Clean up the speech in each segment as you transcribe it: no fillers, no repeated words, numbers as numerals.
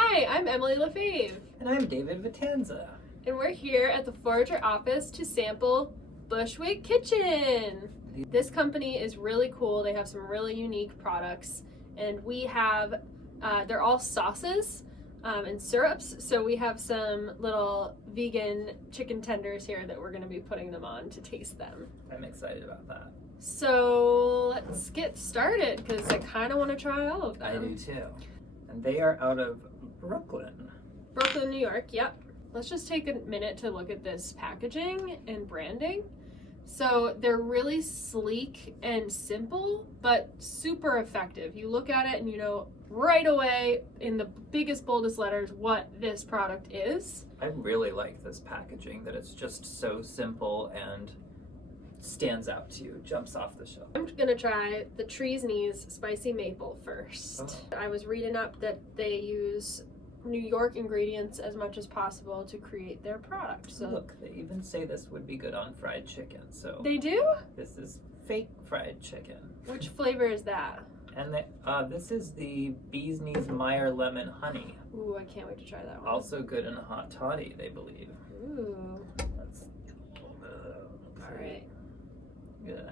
Hi, I'm Emily Lefebvre. And I'm David Vitanza. And we're here at the Forager office to sample Bushwick Kitchen. This company is really cool. They have some really unique products. And we have, they're all sauces and syrups. So we have some little vegan chicken tenders here that we're going to be putting them on to taste them. I'm excited about that. So let's get started because I kind of want to try all of them. I do too. And they are out of Brooklyn. Brooklyn, New York, yep. Let's just take a minute to look at this packaging and branding. So they're really sleek and simple, but super effective. You look at it and you know right away in the biggest, boldest letters what this product is. I really like this packaging, that it's just so simple and stands out to you, jumps off the shelf. I'm gonna try the Tree's Knees Spicy Maple first. Oh. I was reading up that they use New York ingredients as much as possible to create their product. So look, they even say this would be good on fried chicken. So they do? This is fake fried chicken. Which flavor is that? And this is the Bee's Knees Meyer Lemon Honey. Ooh, I can't wait to try that one. Also good in a hot toddy, they believe. Ooh. Let's All right. Good.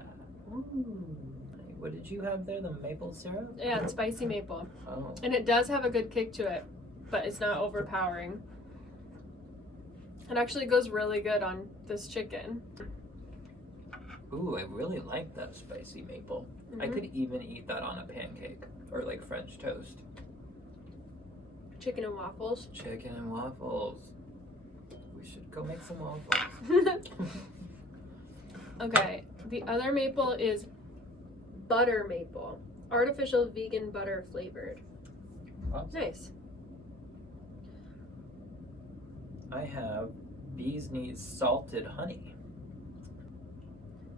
What did you have there? The maple syrup? Yeah, it's spicy maple. Oh. And it does have a good kick to it, but it's not overpowering. It actually goes really good on this chicken. Ooh, I really like that spicy maple. Mm-hmm. I could even eat that on a pancake or like French toast. Chicken and waffles. Chicken and waffles. We should go make some waffles. Okay, the other maple is butter maple. Artificial vegan butter flavored. Awesome. Nice. I have Bee's Knees Salted Honey.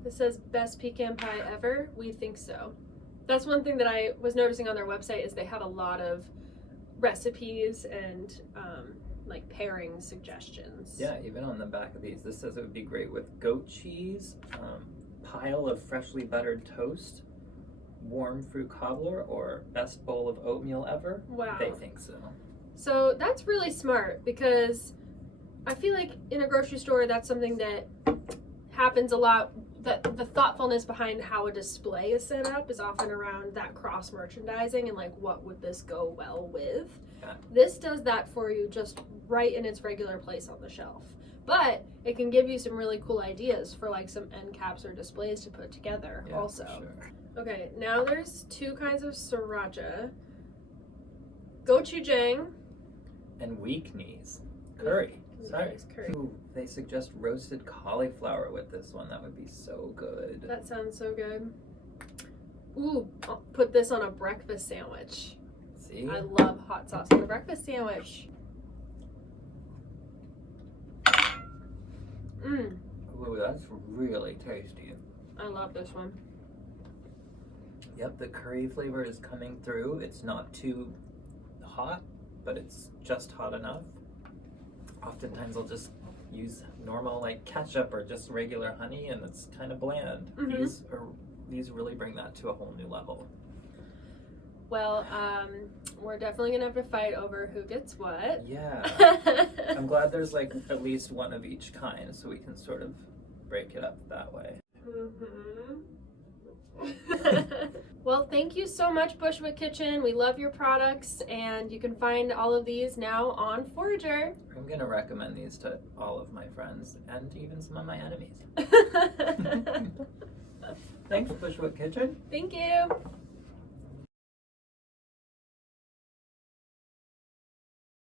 This says best pecan pie ever. We think so. That's one thing that I was noticing on their website is they have a lot of recipes and like pairing suggestions. Yeah, even on the back of these, this says it would be great with goat cheese, pile of freshly buttered toast, warm fruit cobbler, or best bowl of oatmeal ever. Wow. They think so. So that's really smart because I feel like in a grocery store that's something that happens a lot. The thoughtfulness behind how a display is set up is often around that cross merchandising and like what would this go well with. Yeah. This does that for you just right in its regular place on the shelf. But it can give you some really cool ideas for like some end caps or displays to put together also. For sure. Okay, now there's two kinds of sriracha. Gochujang. And weak knees. Curry. Sorry. Curry. Ooh, they suggest roasted cauliflower with this one. That would be so good. That sounds so good. Ooh, I'll put this on a breakfast sandwich. See? I love hot sauce on a breakfast sandwich. Mmm, Ooh, that's really tasty. I love this one. Yep, the curry flavor is coming through. It's not too hot, but it's just hot enough. Oftentimes I'll just use normal like ketchup or just regular honey and it's kind of bland. Mm-hmm. These really bring that to a whole new level. Well, we're definitely gonna have to fight over who gets what. Yeah. I'm glad there's like at least one of each kind so we can sort of break it up that way. Mm-hmm. Well, thank you so much, Bushwick Kitchen. We love your products, and you can find all of these now on Forager. I'm going to recommend these to all of my friends and even some of my enemies. Thanks, Bushwick Kitchen. Thank you.